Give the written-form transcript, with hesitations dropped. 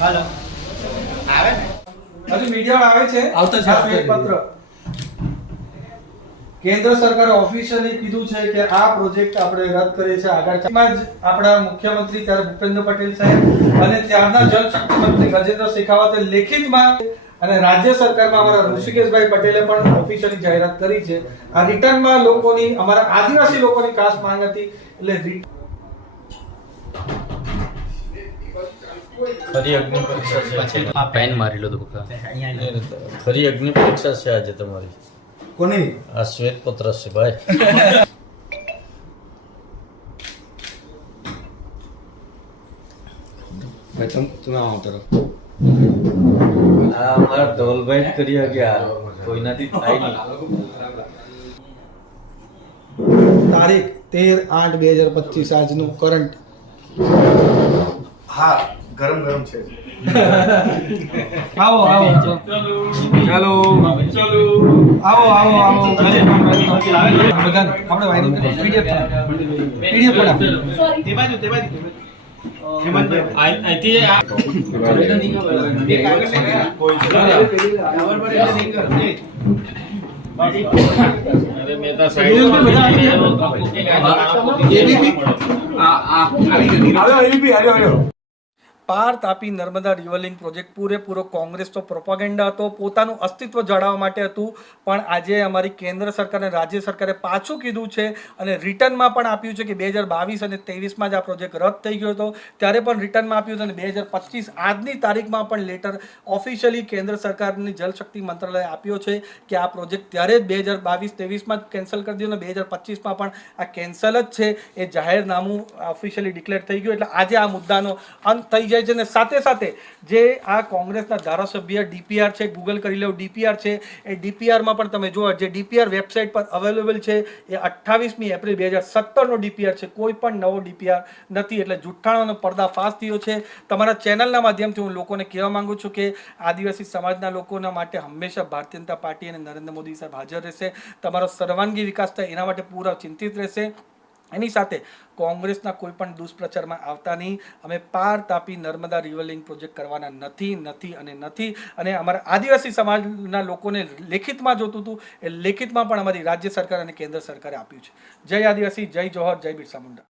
હાલો આવે હજી મીડિયા આવે છે આવતા છે પત્ર કેન્દ્ર સરકારે ઓફિશિયલી કીધું છે કે આ પ્રોજેક્ટ આપણે રદ કરીએ છીએ આગળમાં જ આપણા મુખ્યમંત્રી ત્યારે ભૂપેન્દ્ર પટેલ સાહેબ અને ત્યારના જલશક્તિ મંત્રી ગજેન્દ્ર શેખાવતે લેખિતમાં અને રાજ્ય સરકારમાં અમારા ઋષિકેશભાઈ પટેલે પણ ઓફિશિયલી જાહેરાત કરી છે। આ રિટર્નમાં લોકોની અમારા આદિવાસી લોકોની ખાસ માંગ હતી એટલે ખરી અગ્નિ પરીક્ષા છે આ પેન મારી લો તો બકા ખરી અગ્નિ પરીક્ષા છે આજે તમારી કોની આ શ્વેત પત્ર છે ભાઈ તમે આવો તરફ આ અમારા ધવલભાઈ જ કરી ગયા કોઈનાથી થાય નહીં તારીખ 13/8/2025 આજનું કરંટ હા ગરમ ગરમ છે આવો આવો ચાલો આવો આવો આવો બધા આપણે વાયરલ પીડીએફ પડ તે બાજુ પાર તાપી નર્મદા રિવરલિંક પ્રોજેક્ટ પૂરેપૂરો કોંગ્રેસનો પ્રોપેગેન્ડા હતો, પોતાનું અસ્તિત્વ જાળવવા માટે હતું, પણ આજે અમારી કેન્દ્ર સરકાર અને રાજ્ય સરકારે પાછું કીધું છે અને રિટર્નમાં પણ આપ્યું છે કે 2022 અને 23માં જ આ પ્રોજેક્ટ રદ થઈ ગયો હતો, ત્યારે પણ રિટર્નમાં આપ્યું હતું અને 2025 આજની તારીખમાં પણ લેટર ઓફિશિયલી કેન્દ્ર સરકારની જલશક્તિ મંત્રાલયે આપ્યો છે કે આ પ્રોજેક્ટ ત્યારે જ 2022-23માં જ કેન્સલ કરી દીધો અને 2025માં પણ આ કેન્સલ જ છે એ જાહેરનામું ઓફિશિયલી ડિક્લેર થઈ ગયું। એટલે આજે આ મુદ્દાનો અંત થઈ જાય છે અને સાથે સાથે જે આ કોંગ્રેસના ધારાસભ્ય ડીપીઆર છે, ગૂગલ કરી લો ડીપીઆર છે, એ ડીપીઆરમાં પણ તમે જુઓ જે ડીપીઆર વેબસાઇટ પર અવેલેબલ છે એ 28મી એપ્રિલ 2017નો ડીપીઆર છે, કોઈ પણ નવો ડીપીઆર નથી। એટલે જુઠ્ઠાણોનો પર્દાફાશ થયો છે। તમારા ચેનલના માધ્યમથી હું લોકોને કહેવા માંગુ છું કે આદિવાસી સમાજના લોકોના માટે હંમેશા ભારતીય જનતા પાર્ટી અને નરેન્દ્ર મોદી સાહેબ હાજર રહેશે, તમારો સર્વાંગી વિકાસ થાય એના માટે પૂરા ચિંતિત રહેશે। એની સાથે કોંગ્રેસના કોઈ પણ દુષ્પ્રચારમાં આવતા નહીં। અમે પાર તાપી નર્મદા રિવરલિંક પ્રોજેક્ટ કરવાના નથી અને અમારા આદિવાસી સમાજના લોકોને લેખિતમાં જોતું હતું એ લેખિતમાં પણ અમારી રાજ્ય સરકાર અને કેન્દ્ર સરકારે આપ્યું છે। જય આદિવાસી, જય જોહર, જય બિરસા મુંડા।